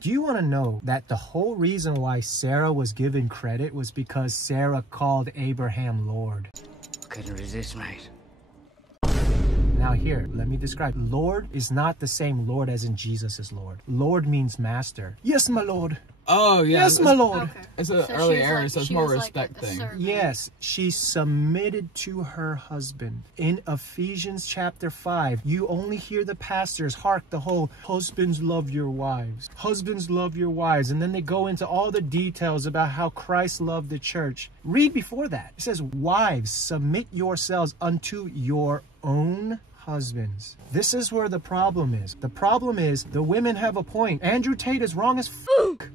Do you want to know that the whole reason why Sarah was given credit was because Sarah called Abraham Lord? Couldn't resist, mate. Now here, let me describe. Lord is not the same Lord as in Jesus is Lord. Lord means master. Yes, my Lord. Oh, yeah. Yes, my Lord. Okay. It's an early era, so it's more of a respect thing. Yes, she submitted to her husband. In Ephesians chapter 5, you only hear the pastors hark the whole, husbands love your wives. Husbands love your wives. And then they go into all the details about how Christ loved the church. Read before that. It says, wives, submit yourselves unto your own husbands. This is where the problem is. The problem is the women have a point. Andrew Tate is wrong as fuck.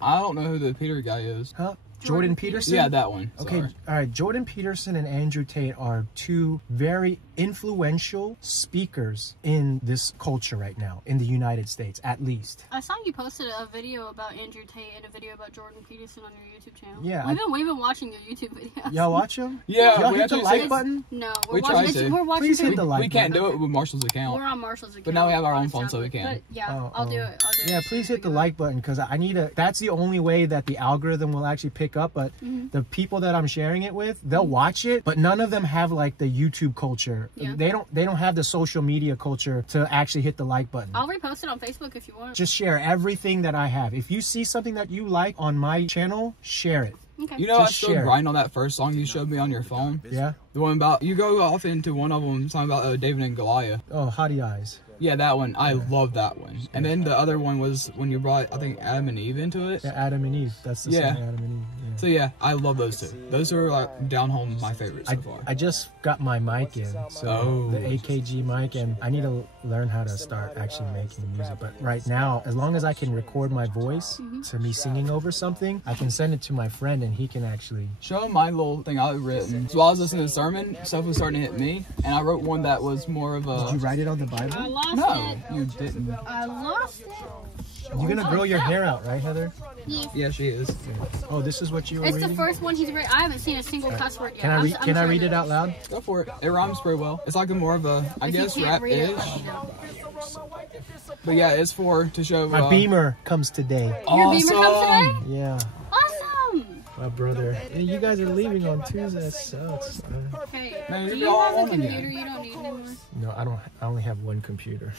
I don't know who the Peter guy is. Huh? Jordan Peterson? Yeah, that one. Okay, Sorry. all right. Jordan Peterson and Andrew Tate are two very influential speakers in this culture right now, in the United States, at least. I saw you posted a video about Andrew Tate and a video about Jordan Peterson on your YouTube channel. Yeah. We've been watching your YouTube videos. Y'all watch them? Yeah. Y'all hit the like button? No, We try to. We're watching. Please hit the like We can't button. do it with Marshall's account. We're on Marshall's account. But now we have our own phone, so we can. But yeah, I'll do it. Yeah, please hit the like button because I need a. That's the only way that the algorithm will actually pick up. But the people that I'm sharing it with, they'll watch it, but none of them have like the YouTube culture. Yeah. They don't have the social media culture to actually hit the like button. I'll repost it on Facebook if you want. Just share everything that I have. If you see something that you like on my channel, share it. Okay. You know, Just I still share. grind on that first song you showed me on your phone. Yeah. The one about, you go off into one of them, talking about David and Goliath. Oh, Hottie Eyes. Yeah, that one. I love that one. And then the other one was when you brought, I think, Adam and Eve into it. Yeah, Adam and Eve. That's the song, Adam and Eve. Yeah. So yeah, I love those two. Those are like down home my favorites so far. I just got my mic in, so the AKG mic, and I need to learn how to start actually making music. But right now, as long as I can record my voice to me singing over something, I can send it to my friend and he can actually Show him my little thing I've written. So while I was listening to the sermon, stuff was starting to hit me, and I wrote one that was more of a... Did you write it on the I Bible? lost No, it. you didn't. I lost it. You're gonna grow your hair out, right, Heather? Yeah, she is. Oh, this is what you were It's reading? the first one he's read. I haven't seen a single cuss word yet. Can I read it out loud? Go for it. It rhymes pretty well. It's like a more of a, I guess, rap-ish. But yeah, it's to show... My Bemer comes today. Your Bemer comes today? Yeah. Awesome. My brother. Hey, you guys are leaving on Tuesday. That sucks. Hey, No, do you're you all have a on computer again. you don't need anymore? No, I don't. I only have one computer.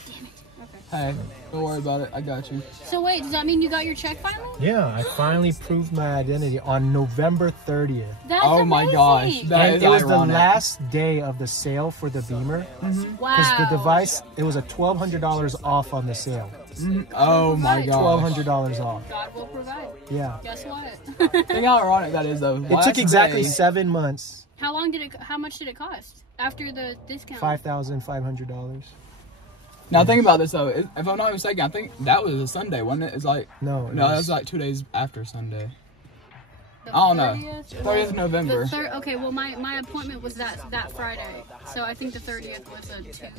Hey, don't worry about it. I got you. So wait, does that mean you got your check finally? Yeah, I finally proved my identity on November 30th. That's Oh my amazing. gosh. That And is it was the ironic. last day of the sale for the Beamer. Because Wow. the device, it was a $1,200 off on the sale. Oh my gosh. $1,200 off. God will provide. Yeah. Guess what? Think how ironic that is, though. It took exactly 7 months. How much did it cost after the discount? $5,500. Now think about this though. If I'm not mistaken, I think that was a Sunday, wasn't it? It's like No. that was like 2 days after Sunday. The I don't know. 30th? 30th of November. Okay, well my appointment was that Friday, so I think the 30th was a Tuesday.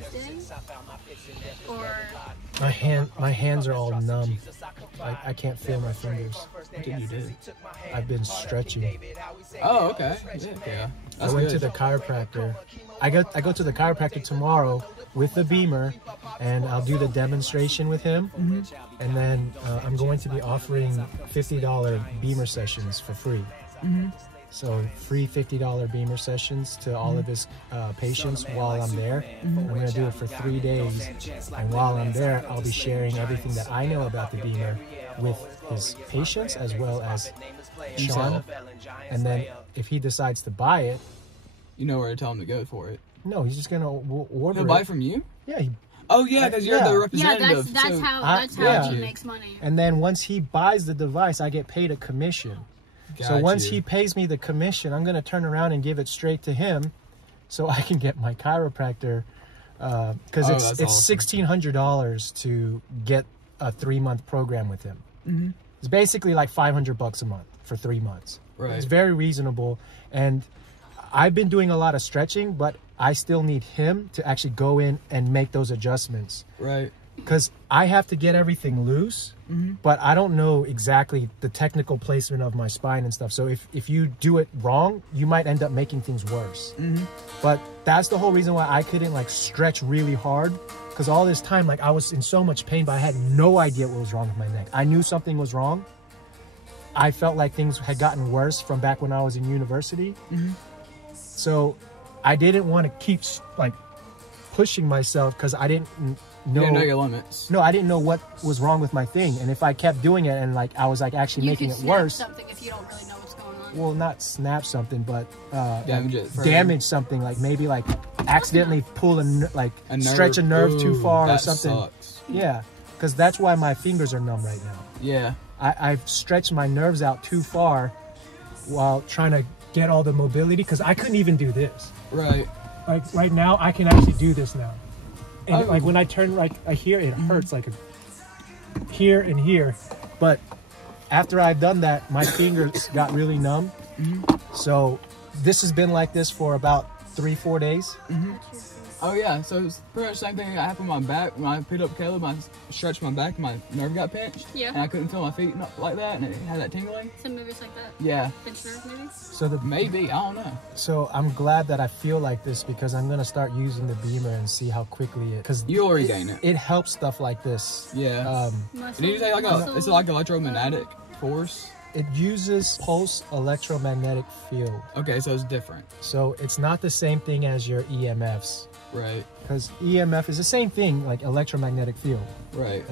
Or My hands are all numb. I can't feel my fingers. What did you do? I've been stretching. Oh, okay. Yeah. I That's went good. to the chiropractor. I go to the chiropractor tomorrow with the Beamer, and I'll do the demonstration with him. And then I'm going to be offering $50 Beamer sessions for free. So free $50 Beamer sessions to all of his patients while I'm there. I'm going to do it for 3 days. And while I'm there, I'll be sharing everything that I know about the Beamer with his patients as well as Sean. And then if he decides to buy it, You know where to tell him to go for it. no, he's just going to order He'll it. buy from you? Yeah, Oh yeah, because you're Yeah. the yeah, representative. that's so- how he makes money. and then once he buys the device, I get paid a commission. So Got once you. he pays me the commission, I'm going to turn around and give it straight to him so I can get my chiropractor, because that's it's awesome. $1,600 to get a 3-month program with him. It's basically like $500 a month for 3 months. Right. It's very reasonable. And I've been doing a lot of stretching, but I still need him to actually go in and make those adjustments. Right. Because I have to get everything loose, but I don't know exactly the technical placement of my spine and stuff. So if you do it wrong, you might end up making things worse. But that's the whole reason why I couldn't like stretch really hard, because all this time, like, I was in so much pain, but I had no idea what was wrong with my neck. I knew something was wrong. I felt like things had gotten worse from back when I was in university. So I didn't want to keep like pushing myself because I didn't know, you know your limits. No, I didn't know what was wrong with my thing. And if I kept doing it and like I was like actually making it worse. Something if you don't really know what's going on. Well, not snap something, but damage something, like maybe like accidentally pull stretch a nerve too far or something. Sucks. Yeah, because that's why my fingers are numb right now. Yeah. I've stretched my nerves out too far while trying to get all the mobility, because I couldn't even do this. Right. Like right now, I can actually do this now. And like when I turn right here, it hurts like here and here. But after I've done that, my fingers got really numb. So this has been like this for about 3-4 days. Oh yeah, so it's pretty much the same thing that happened with my back. When I picked up Caleb, I stretched my back, my nerve got pinched. Yeah. And I couldn't feel my feet like that, and it had that tingling. Some movies like that? Yeah. Pinched nerve maybe? So maybe, I don't know. So I'm glad that I feel like this, because I'm going to start using the Bemer and see how quickly because you already gain it. It helps stuff like this. Yeah. Did you say it's like electromagnetic force? It uses pulse electromagnetic field. Okay, so it's different. So it's not the same thing as your EMFs. Right. Because EMF is the same thing, like electromagnetic field. Right.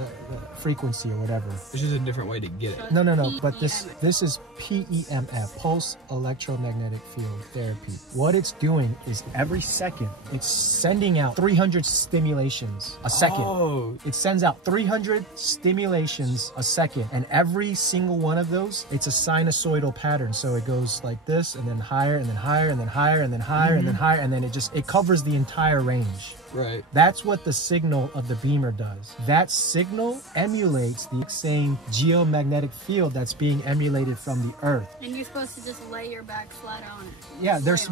Frequency or whatever. It's just a different way to get it. No. But this is PEMF, pulse electromagnetic field therapy. What it's doing is every second, it's sending out 300 stimulations a second. Oh. It sends out 300 stimulations a second. And every single one of those, it's a sinusoidal pattern. So it goes like this, and then higher, and then higher, and then higher, and then higher, and then higher, and then it covers the entire range. Right. That's what the signal of the Bemer does. That signal emulates the same geomagnetic field that's being emulated from the Earth. And you're supposed to just lay your back flat on it. Yeah, there's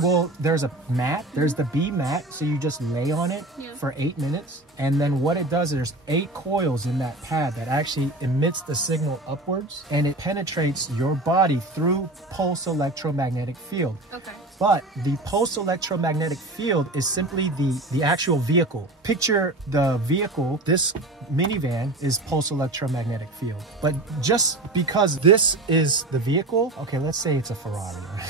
a mat. There's the B mat, so you just lay on it for 8 minutes. And then what it does is there's 8 coils in that pad that actually emits the signal upwards, and it penetrates your body through pulse electromagnetic field. Okay. But the pulse electromagnetic field is simply the actual vehicle. Picture the vehicle, this minivan is pulse electromagnetic field. But just because this is the vehicle, okay, let's say it's a Ferrari, right?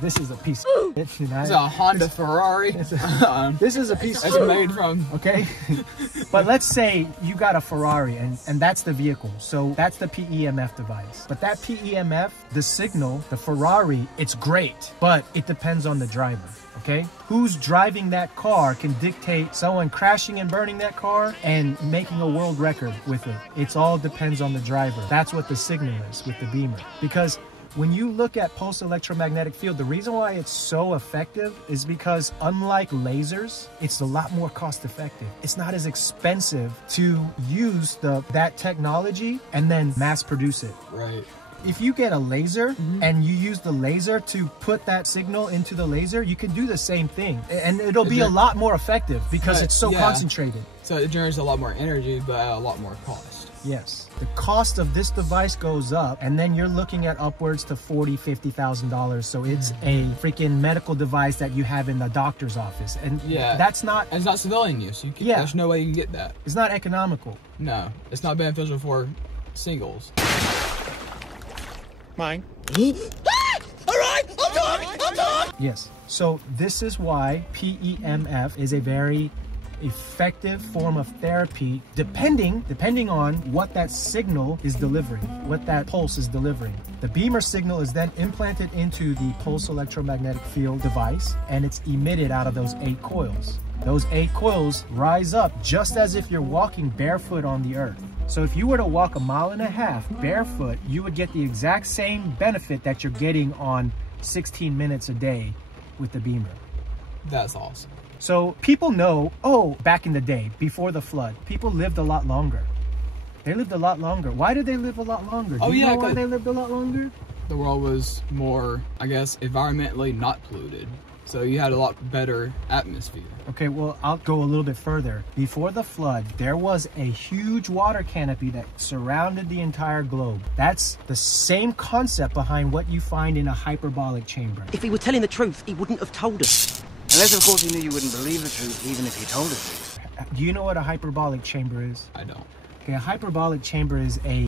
This is a piece of shit. It's a Honda Ferrari. This is a piece it's made from. Okay? But let's say you got a Ferrari and that's the vehicle. So that's the PEMF device. But that PEMF, the signal, the Ferrari, it's great. But it depends on the driver. Okay? Who's driving that car can dictate someone crashing and burning that car and making a world record with it. It all depends on the driver. That's what the signal is with the Bemer. Because when you look at pulse electromagnetic field, the reason why it's so effective is because unlike lasers, it's a lot more cost effective. It's not as expensive to use that technology and then mass produce it. Right. If you get a laser and you use the laser to put that signal into the laser, you can do the same thing. And it'll be a lot more effective because it's so concentrated. So it generates a lot more energy, but at a lot more cost. Yes. The cost of this device goes up, and then you're looking at upwards to $40,000, $50,000. So it's a freaking medical device that you have in the doctor's office. And that's not... And it's not civilian use. There's no way you can get that. It's not economical. No. It's not beneficial for singles. Mine. All right, I'm done. Yes. So this is why PEMF is a very effective form of therapy depending on what that signal is delivering, what that pulse is delivering. The Bemer signal is then implanted into the pulse electromagnetic field device, and it's emitted out of those 8 coils. Those 8 coils rise up just as if you're walking barefoot on the earth. So if you were to walk 1.5 miles barefoot, you would get the exact same benefit that you're getting on 16 minutes a day with the Bemer. That's awesome. So people know, back in the day, before the flood, people lived a lot longer. They lived a lot longer. Why did they live a lot longer? Do you know why they lived a lot longer? The world was more, I guess, environmentally not polluted. So you had a lot better atmosphere. Okay, well, I'll go a little bit further. Before the flood, there was a huge water canopy that surrounded the entire globe. That's the same concept behind what you find in a hyperbolic chamber. If he were telling the truth, he wouldn't have told us. Unless, of course, he knew you wouldn't believe the truth, even if he told it to you. Do you know what a hyperbolic chamber is? I don't. Okay, a hyperbolic chamber is a